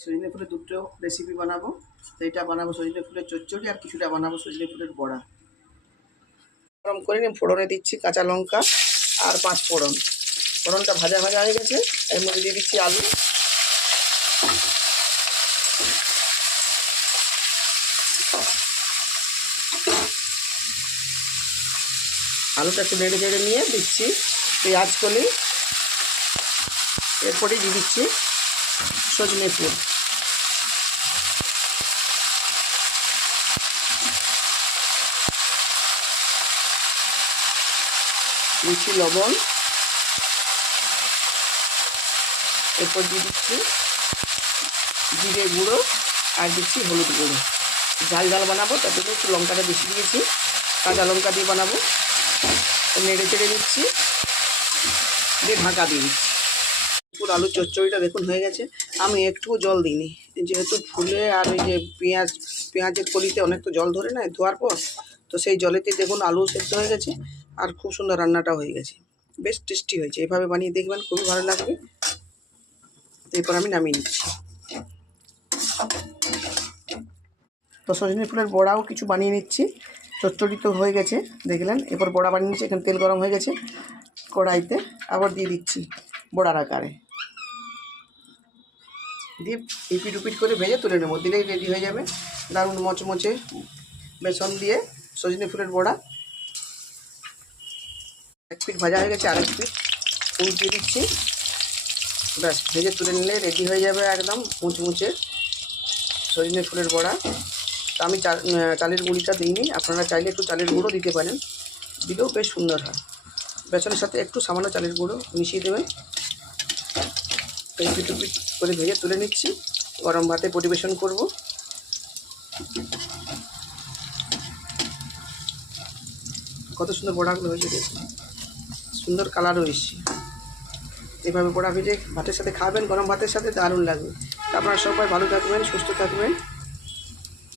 সজনে ফুলের দুটো রেসিপি বানাবো। তো এটা বানাবো সজনে ফুলের চচ্চড়ি, আর কিছুটা বানাবো সজনে ফুলের বড়া। গরম করে নিয়ে ফোড়নে দিচ্ছি কাঁচা লঙ্কা আর 5 ফোড়ন। ফোড়নটা ভাজা ভাজা হয়ে গেছে, এর মধ্যে দিয়ে দিচ্ছি আলু। আলুটা একটু নেড়ে চেড়ে নিয়ে দিচ্ছি পেঁয়াজ কলি, এরপরেই দিয়ে দিচ্ছি সজনে ফুল। দিচ্ছি লবণ, এরপর দিয়ে দিচ্ছি জিরে গুঁড়ো আর দিচ্ছি হলুদ গুঁড়ো। ঝাল ঝাল বানাবো, তার জন্য একটু লঙ্কাটা বেশি দিয়েছি, কাঁচা লঙ্কা দিয়ে বানাবো। নেড়ে চেড়ে নিচ্ছি, দিয়ে ঢাকা দিয়ে দিচ্ছি। পুরো আলুর চচ্চড়িটা দেখুন হয়ে গেছে। আমি একটুও জল দিইনি, যেহেতু ফুলে আর ওই যে পেঁয়াজের কলিতে অনেক তো জল ধরে না ধোয়ার পর, তো সেই জলেতে দেখুন আলু সেদ্ধ হয়ে গেছে আর খুব সুন্দর রান্নাটা হয়ে গেছে। বেশ টেস্টি হয়েছে, এভাবে বানিয়ে দেখবেন, খুবই ভালো লাগবে। এরপর আমি নামিয়ে নিচ্ছি। তো সজনে ফুলের বড়াও কিছু বানিয়ে নিচ্ছি। চচ্চড়ি তো হয়ে গেছে দেখলেন, এরপর বড়া বানিয়ে নিচ্ছি। এখানে তেল গরম হয়ে গেছে কড়াইতে, আবার দিয়ে দিচ্ছি বড়ার আকারে, দিয়ে ইপিট উপিট করে ভেজে তুলে নেবো। দিলেই রেডি হয়ে যাবে দারুণ মচমচে বেসন দিয়ে সজনে ফুলের বড়া। এক পিঠ ভাজা হয়ে গেছে, আরেক পিঠ উল্টিয়ে দিচ্ছি। ব্যাস, ভেজে তুলে নিলে রেডি হয়ে যাবে একদম মুচমুচে সজনে ফুলের বড়া। তো আমি চালের গুঁড়িটা দিইনি, আপনারা চাইলে একটু চালের গুঁড়ো দিতে পারেন, দিলেও বেশ সুন্দর হয়। বেসনের সাথে একটু সামান্য চালের গুঁড়ো মিশিয়ে দেবেন। পিট পিট করে ভেজে তুলে নিচ্ছি, গরম ভাতে পরিবেশন করব। কত সুন্দর বড়াগুলো হয়েছে দেখুন, সুন্দর কালারও এসছে। এভাবে বড়া ভেজে ভাতের সাথে খাবেন, গরম ভাতের সাথে দারুণ লাগবে। আপনারা সবাই ভালো থাকবেন, সুস্থ থাকবেন।